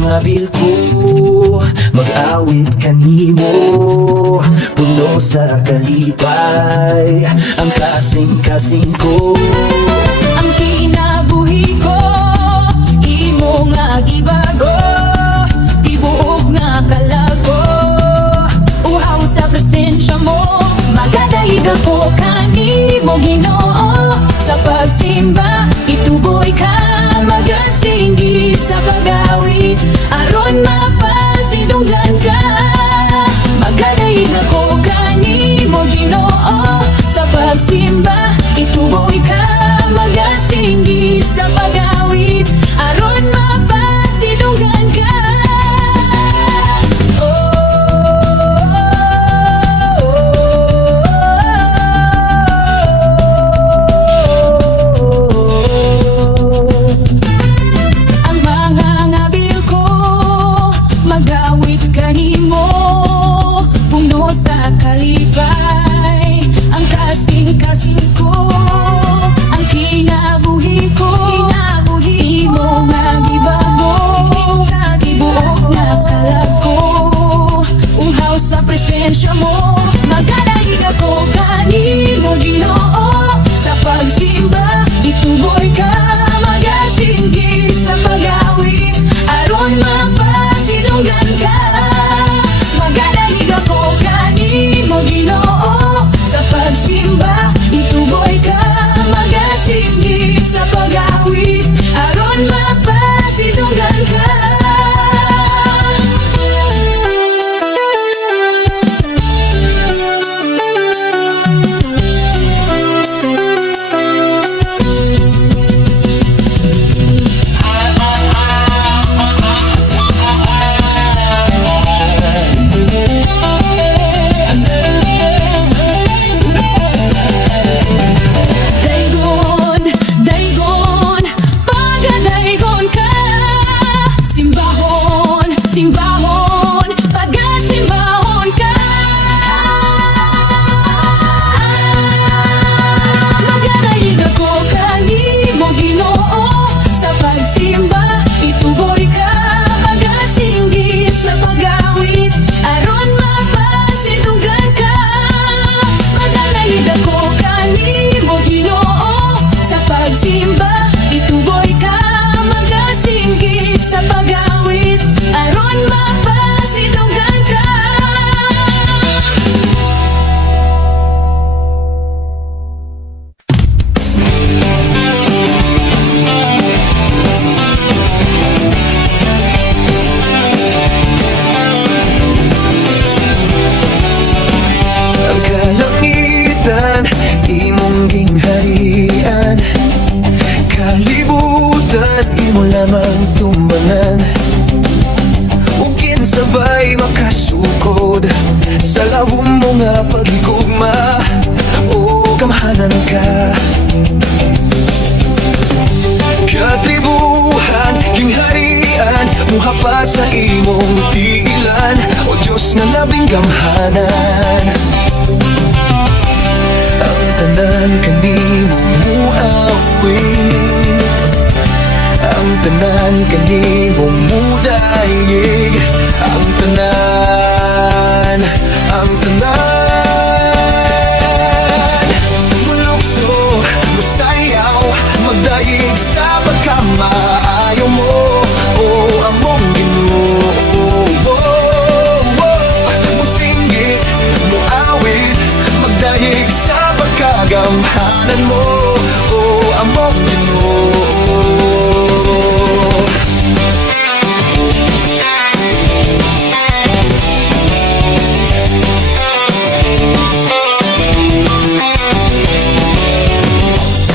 mga bilko, mag-awit kanimo, puno sa kalipay, ang kasing-kasing ko. Ang kinabuhi ko, imo nga gibago, tibuok nga kalago, uhaw sa presensya mo, magadaig ako kanimo Ginoo. Sa pagsimba, ituboy ka, magasinggit sa pag-awit, aron mapasidunggan ka. Magadaig ako kanimo Ginoo. Sa pagsimba, ituboy ka, magasinggit sa pag-awit, aron mapasidunggan ka. Ang mga ngabil ko, mag-awit kanimo, puno sa kalipay, ang kasing-kasing ko. Ang kinabuhi ko, imo nga gibago, tibuok nga kalago, uhaw sa presensya mo, magadaig ako kanimo Ginoo. Sa pagsimba, ituboy ka, magasinggit sa pag-awit, aron mapasidunggan ka. Magadaig ako kanimo Ginoo. Sa pagsimba, ituboy ka, magasinggit sa pag-awit, aron mapasidunggan ka. Daygon, daygon, pagadaygon ka. Simbahon, simbahon, pagasimbahon ka. Magadaig ako kanimo Ginoo. Sa pagsimba, ituboy ka, magasinggit sa pag-awit, aron mapasidunggan ka. Magadaig ako kanimo Ginoo. Sa pagsimba, ituboy ka, magasinggit sa pag-awit, aron mapasidunggan ka. Ang kalangitan, imong gingharian, kalibutan, imo lamang tumbangan. Ug kinsabay makasukod sa lawom mo nga pagigugma, o kamhanan ka. Katribuhan, gingharian, muha pa sa imong tiilan, o Diyos nga labing gamhanan. Ang tanan kanimo muawit, ang tanan kanimo mudayeg, ang tanan, ang tanan. Mulukso, musayaw, magdayeg sa pagkamaayo mo, o among Ginoo. Musinggit, muawit, magdayeg sa pagkagamhanan mo, o among Ginoo.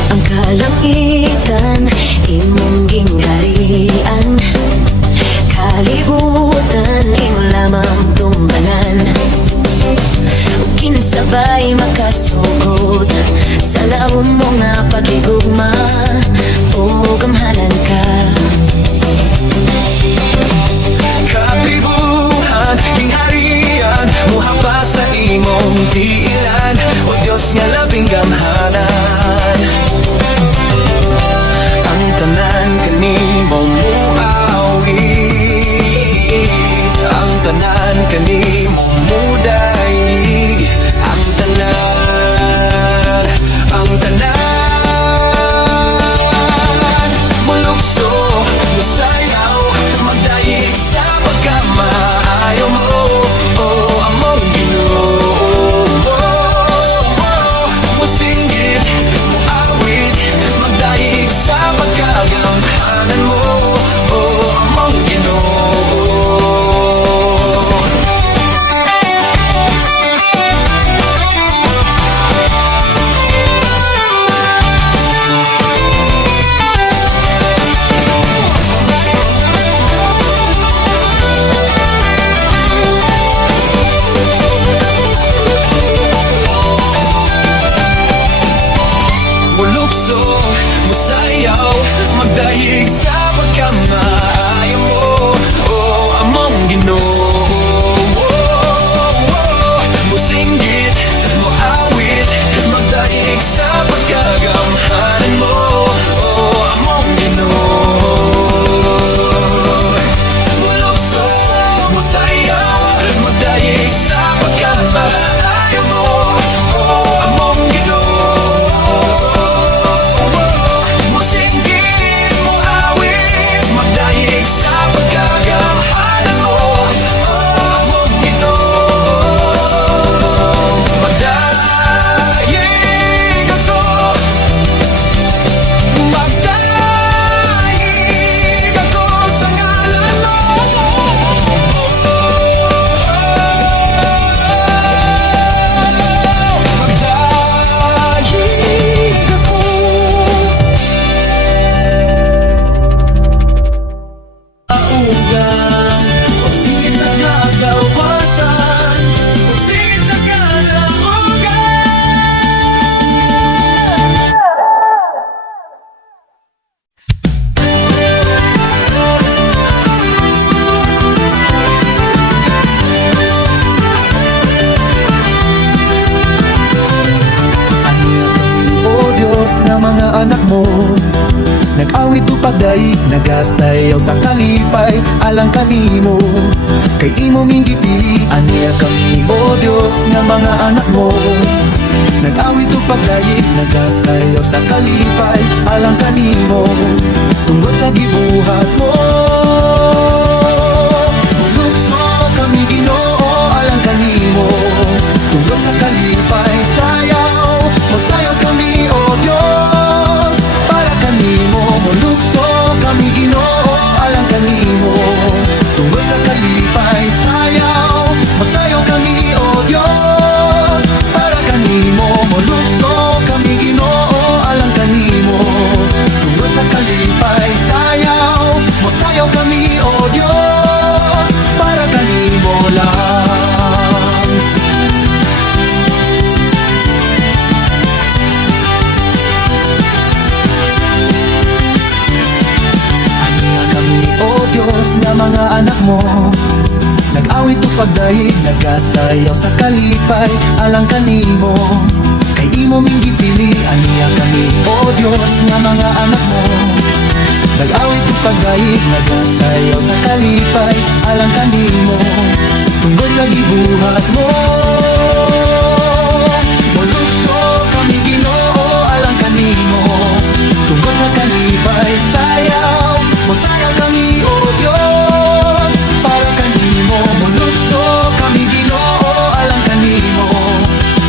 Ang kalangitan, imong gingharian, kalibutan, imo lamang tumbanan. Ug kinsabay makasugod sa lawom mo nga pagigugma, o gamhanan ka. Katribuhan, gingharian, muha pa sa imong tiilan, o Diyos nga labing gamhanan. Ang tanan kanimo muawit, pagdaig nagasayaw sa kalipay alang kanimo. Kay imo ming gipili aniya kami o Dios nga mga anak mo. Nag-awit o pagdaig nagasayaw sa kalipay alang kanimo. Tungod sa gibuhat mo mulukso kami Ginoo alang kanimo. Tungod sa kalipay sayaw masayaw kami o Dios para kanimo. Mulukso kami Ginoo alang kanimo. Tungod sa kalipay sayaw masayaw kami o Dios para kanimo. Mulukso kami Ginoo alang kanimo. Tungod sa kalipay sayaw masayaw kami o Dios para kanimo lang. Aniya kami o Dios nga mga anak mo. Nag-awit o pagdaig nagasayaw sa kalipay alang kanimo. Kay imo ming gipili aniya kami o Dios nga mga anak mo. Nag-awit o pagdaig nagasayaw sa kalipay alang kanimo. Tungod sa gibuhat mo mulukso kami Ginoo alang kanimo. Tungod sa kalipay sayaw masayaw kami o Dios para kanimo. Mulukso kami Ginoo alang kanimo.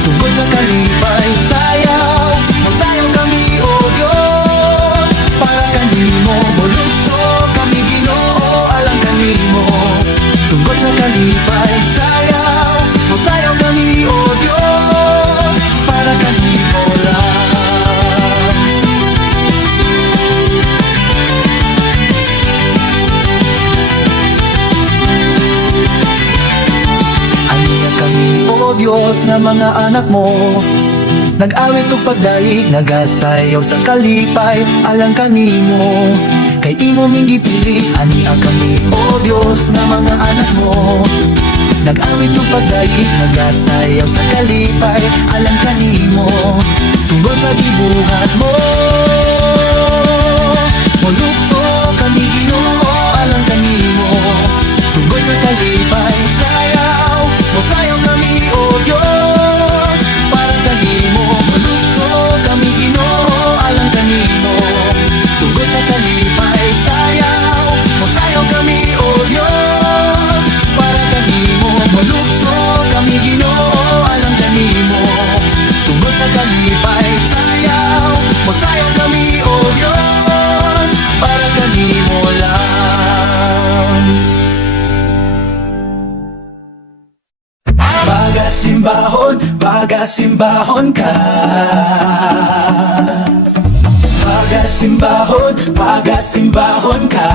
Tungod sa kalipay sayaw masayaw kami o Dios para kanimo. Mulukso kami Ginoo alang kanimo. Tungod sa kalipay sayaw masayaw kami o Dios para kanimo lang. Aniya kami o Dios nga mga anak mo. Nag-awit o pagdaig nagasayaw sa kalipay alang kanimo. Kay imo ming gipili aniya kami o Dios nga mga anak mo. Nag-awit o pagdaig nagasayaw sa kalipay alang kanimo. Tungod sa gibuhat mo mulukso kami Ginoo alang kanimo. Tungod sa kalipay sayaw masayaw kami o Dios para kanimo. Mulukso kami Ginoo alang kanimo. Tungod sa kalipay sayaw masayaw kami o Dios para kanimo. Mulukso kami Ginoo alang kanimo. Tungod sa kalipay sayaw masayaw kami o Dios para kanimo lang. Pagasimbahon, pagasimbahon ka. Pagasimbahon, pagasimbahon ka.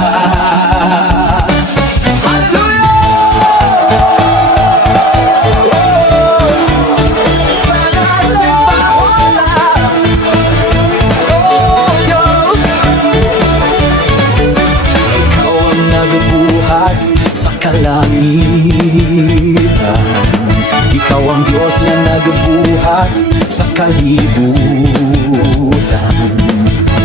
Pagasimbahon lang. Oh, Diyos. Ikaw ang nagbuhat sa kalangitan. Ikaw ang Diyos na nagbuhat sa kalibutan.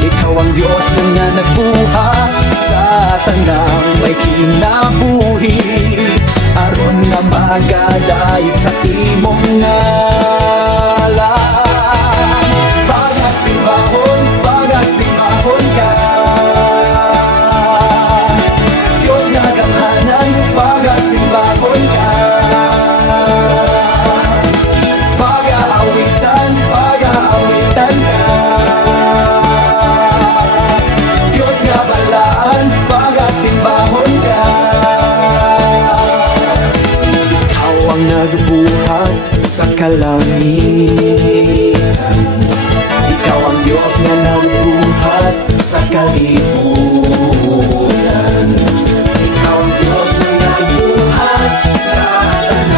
Ikaw ang Diyos na nagbuhat sa tanang may kinabuhi. Aron nga magadayeg sa imong ngalan. Pagasimbahon, pagasimbahon ka. Diyos nga gamhanan, pagasimbahon ka. Pag-aawitan, pag-aawitan ka. Diyos nga balaan, pagasimbahon ka. Ikaw ang nagbuhat sa kalangitan. Ikaw ang Diyos na nagbuhat sa kalibutan. Ikaw ang Diyos na nagbuhat sa tanang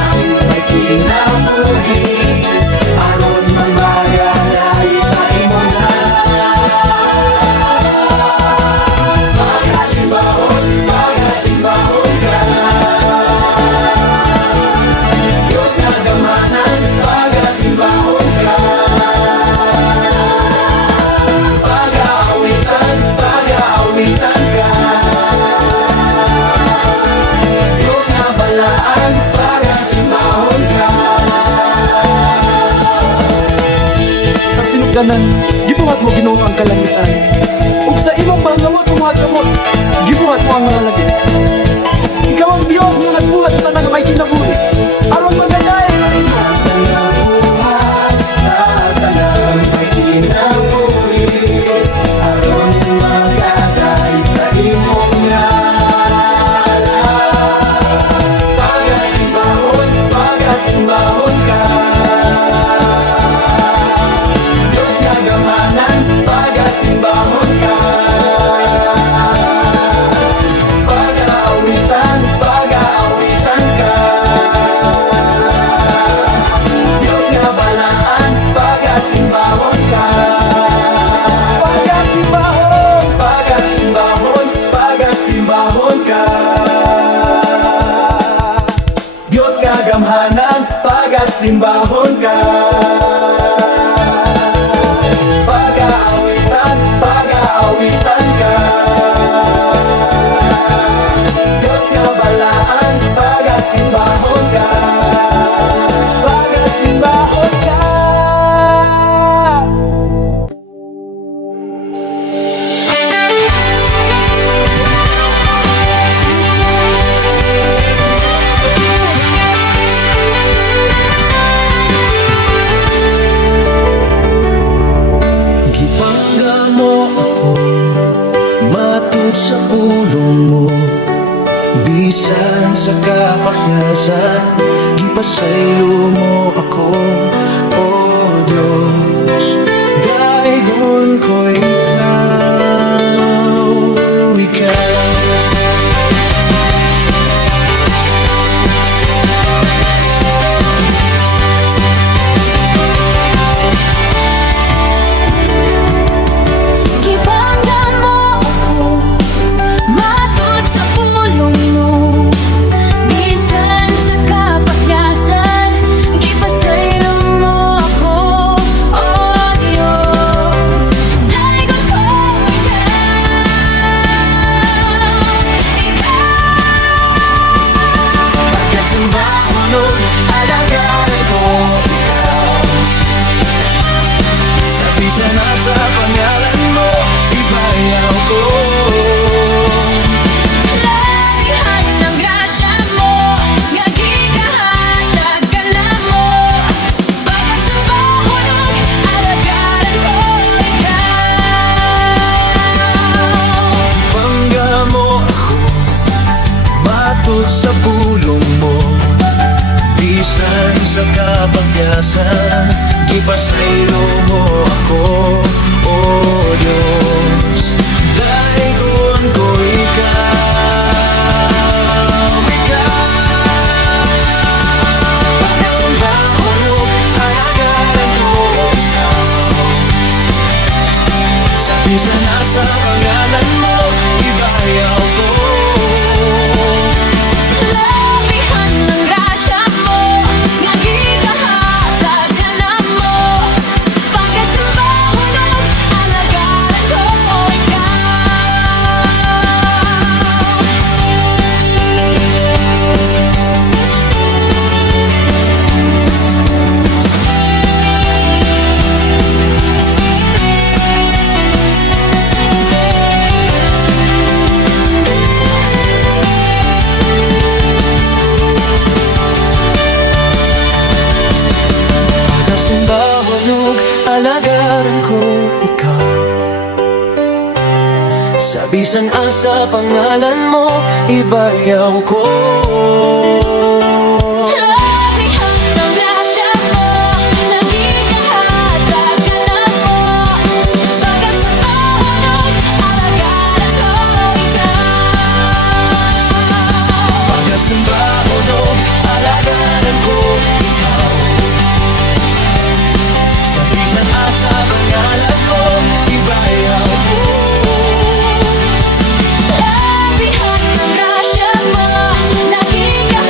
kasugdanan, gibuhat mo Ginoo ang kalangitan. Ug sa imong pangamot umuhat-amot, gibuhat mo ang mga langit. Ikaw ang Dios nga nagbuhat sa tanang may kinabuhi. Aron magayay sa imo. Nagbuhat sa tanang may kinabuhi. Aron magayay sa imong ngalan. Pagasimbahon ka. Diyos nga gamanan, pagasimbahon ka. Pag-aawitan ka. Diyos nga balaan, pagasimbahon ka. Pagasimbahon ka. Diyos nga gamhanan, pagasimbahon ka. Pag-aawitan ka. Diyos nga balaan, pagasimbahon ka. Pagasimbahon ka. Gipangga mo ako, matud sa pulong mo. Bisan sa kapakyasan, gipasaylo mo ako, O Diyos. Daigon ko'y ilaw, ikaw. Gibangga mo ako, matud sa pulong mo. Bisan sa kapakyasan, gipasaylo mo ako, O Diyos. Daigon ko ikaw. Pagkasimbahon o alagaran ko, ikaw. Sa nasa pangalan mo, ibayaw ko. Lalihan ng grasya mo, nga gigahatag ka na mo. Pagkasambahon og alagaran ko ikaw. Bangga mo ako, matud sa pulong mo. Bisan sa kapakyasan, gipasaylo mo ako, O Diyos. Daigon ko ikaw. Pagkasimbahon o alagaran ko, ikaw. Sa bisan nasa pangalan mo, ibayaw ko. Lalihan ng grasya mo, nga gigahatag ka na mo. Pagkasambahon og alagaran ko Pagkasimbahon o alagaran ko, ikaw. Sa bisan asa pangalan mo, ibayaw ko. Lalihan ng grasya mo, nga gigahatag ka na mo. Pagkasambahon og alagaran ko ikaw. Pagkasimbahon o alagaran ko, ikaw. Sa bisan asa pangalan mo, ibayaw ko. Lalihan ng grasya mo, nga gigahatag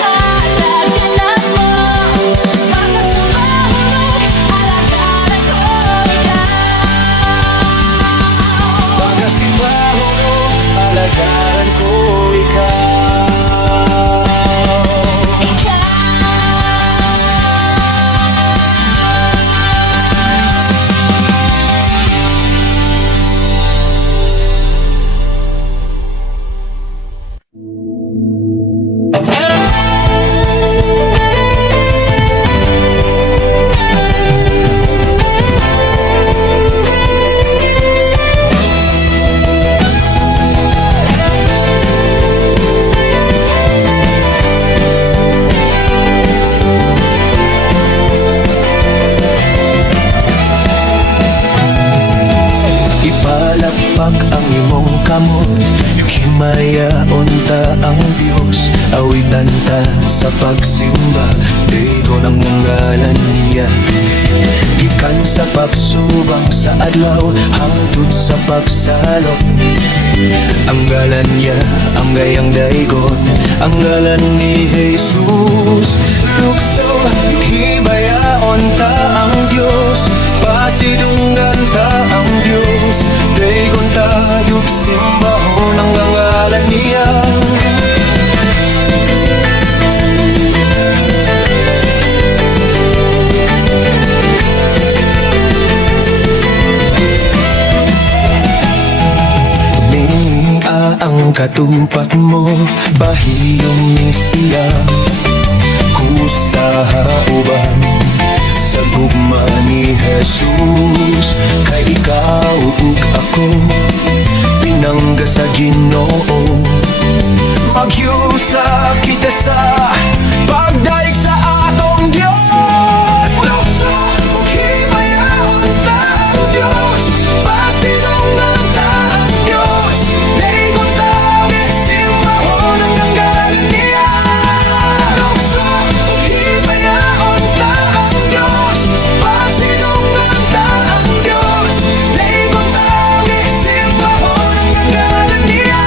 kanta sa pagsimba, dito ng ngalan niya. Gikan sa pagsubang sa adlaw, hangtod sa pagsalo. Ang ngalan niya, ang gayang daigon, ang ngalan ni Jesus. Lukso, hibayaon ta ang Diyos, pasidunggan ta ang Diyos. Daigon tayo, simbahon ang ngalan niya. Ang katupat mo, bahiyong ni siya. Kustaha uban sa gugma ni Jesus. Kay ikaw ug ako, pinangga sa Ginoo. Magyusa kita sa pagdaig sa atong Diyos. Lukso, hibayaon ta ang Diyos, pasidunggan ta ang Diyos. Daigon tayo, simbahon ang ngalan niya. Lukso, hibayaon ta ang Diyos, pasidunggan ta ang Diyos. Daigon tayo, simbahon ang ngalan niya.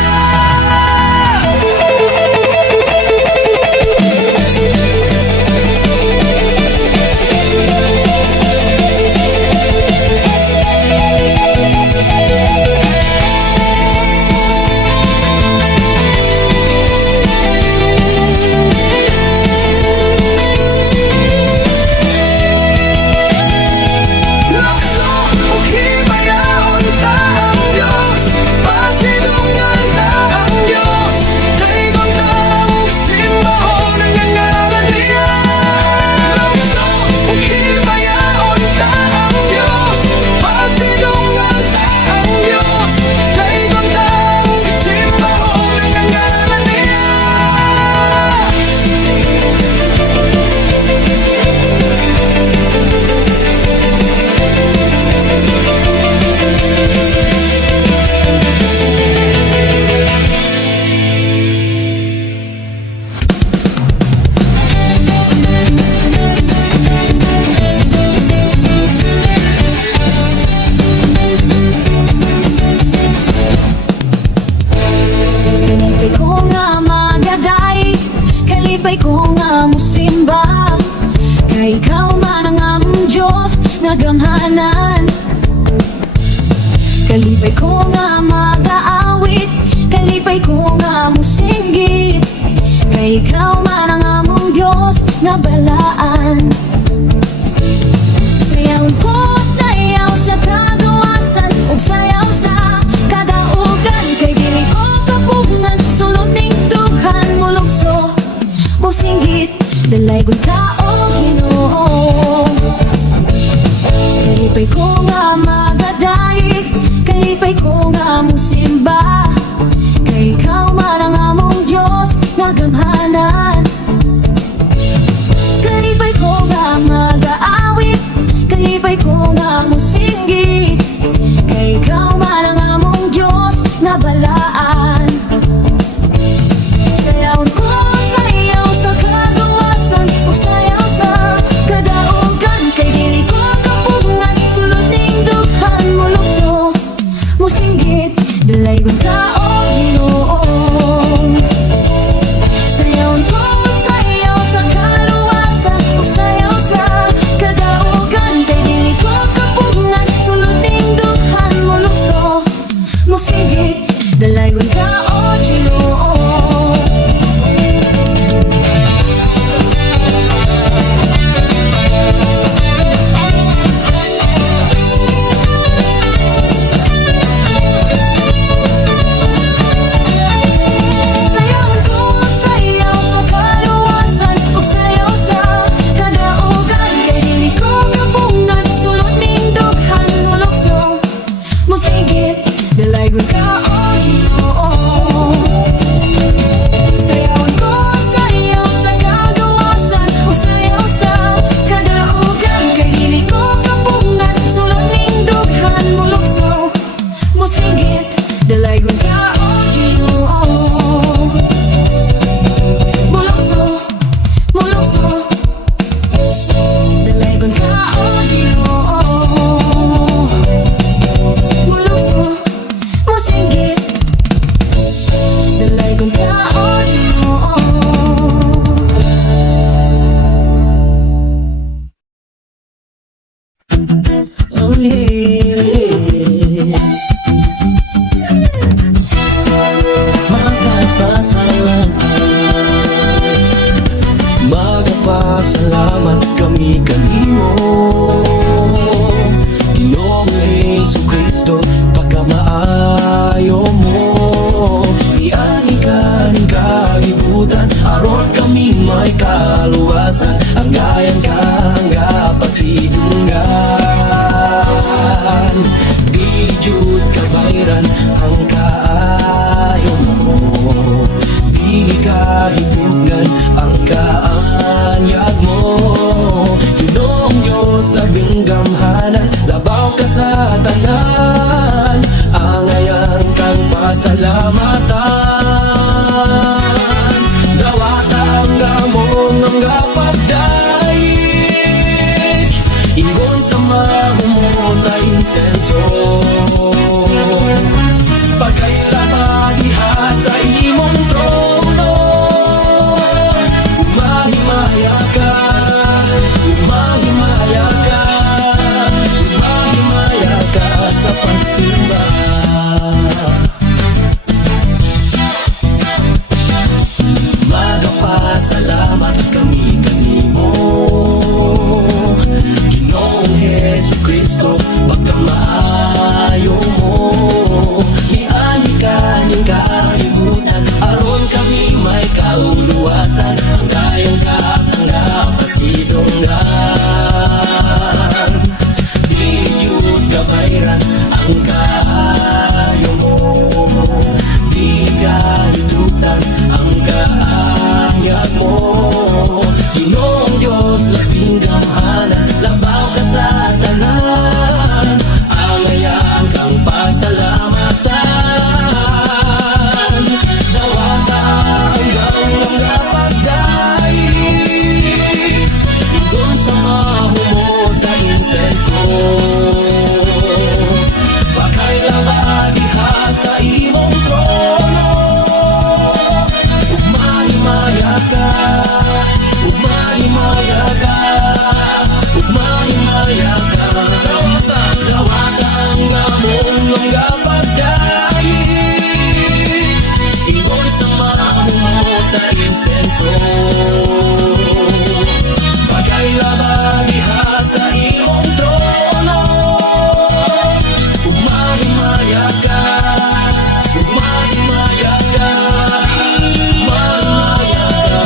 Kalipay ko nga magaday, kalipay ko nga musimba. Kay ikaw man ang among Diyos nga gamhanan. Kalipay ko nga mag-aawit, kalipay ko nga musinggit. Kay ikaw man ang among Diyos nga balaan. Sayaw ko, sayaw sa kagawasan, ug sayaw sa kadaugan. Kay dili ko kapugngan, sulod ning tughan mo lugso, mo singgit, dalaygon ka o Ginoo. Kalipay ko nga magadayig, kalipay ko nga musimba. Kay ikaw man ang among Diyos nga gamhanan. Kalipay ko nga mag-aawit, kalipay ko nga musinggit. Kay ikaw man ang among Diyos nga balaan. Sayaw ko, sayaw sa kagawasan, ug sayaw sa kadaugan. Kay dili ko kapugngan, sulod ning dughan mo lukso, mo singgit, dalaygon ka o Ginoo. Sayaw ko, sayaw sa kaluwasan, ug sayaw sa kadaugan. Kay dili ko kapugngan, sulod ning dughan mo lukso, mo singgit, dalaygon ka o Ginoo. Sayaw ko, sayaw sa kaluwasan, ug sayaw sa kadaugan. Kay dili ko kapugngan, sulod ning dughan mo lukso, mo singgit, dalaygon ka o Ginoo. Magpasalamat kami kanimo, Ginoong Jesucristo, pagkamaayo mo. Iani ka ng kalibutan, aron kami may kaluwasan. Anggayan ka, hangga pasidunggan. Di jud kabayran ang kaayo mo, dili ka hitugan ang kaanyag mo. Ginoong Diyos, labing gamhanan, labaw ka sa tanan, angayan kang pasalamatan. Dawata ang gamong ang gapagdaig, ingon sa mahumot na insenso. Pagkailama diha sa imong trono, umahimaya ka, umahimaya ka, umahimaya ka sa pagsimba. Magpasalamat kami kanimo, Ginoong Jesucristo, pagkamaayo mo. Iani ka ning kalibutan, aron kami may kauluwasan. Anggayan ka, hangga pasidunggan. Di jud kabayran ang kaayo mo, di ka hitutan ang kaanyag mo. Ginoong Diyos, labing gamhanan, labaw ka sa tanan, angayan kang pasalamatan. Dawata hanggang ang gapagdaig, ingon sa mahumot na insenso. Pagkailama diha sa imong trono, umahimaya ka, umahimaya ka, umahimaya ka. Dawata, dawata ang gamong ang gapagdaig, ingon sa mahumot na insenso. Pagkailama diha sa imong trono, umahimaya ka, umahimaya ka, umahimaya ka.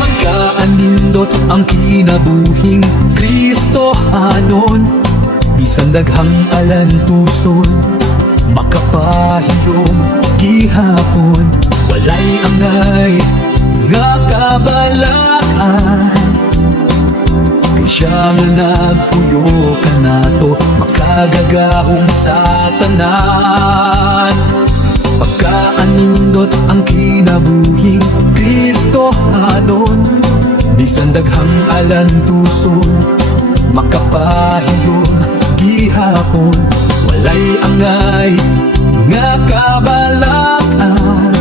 Magkaanindot ang kinabuhing Kristohanon, bisan daghang alantuson, makapahiyom gihapon. Walay angay nga kabalakan, kay siya nga nagpuyo ka nato, makagagahong sa tanan. Pagkaanindot ang kinabuhing Kristohanon, bisan daghang alantuson, makapahiyom gihapon. Walay angay nga kabalakan,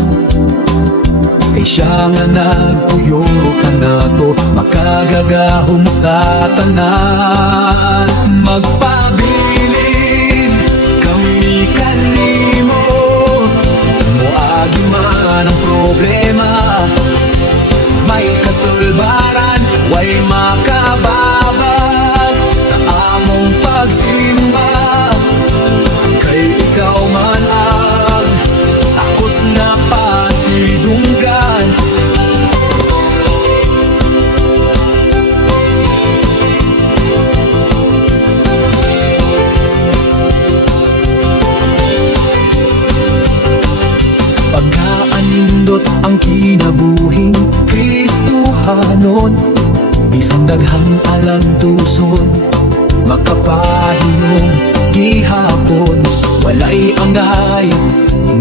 kay siya nga nagpuyo ka nato, makagagahom sa tanan. Magpabilin kami kanimo, muagi man ang problema, may kasulbaran, way makababag sa among pagsimba. Kay ikaw man ang takos na pasidunggan. Pagkaanindot ang kinabuhing Kristohanon, bisan daghang alantuson, makapahiyom gihapon. Walay angay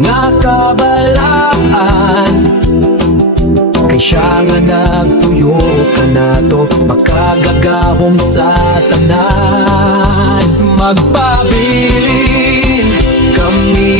nga kabalaan, kay Kay siya nga nagtuyo kanato, makagagahom sa tanan. Magpabilin kami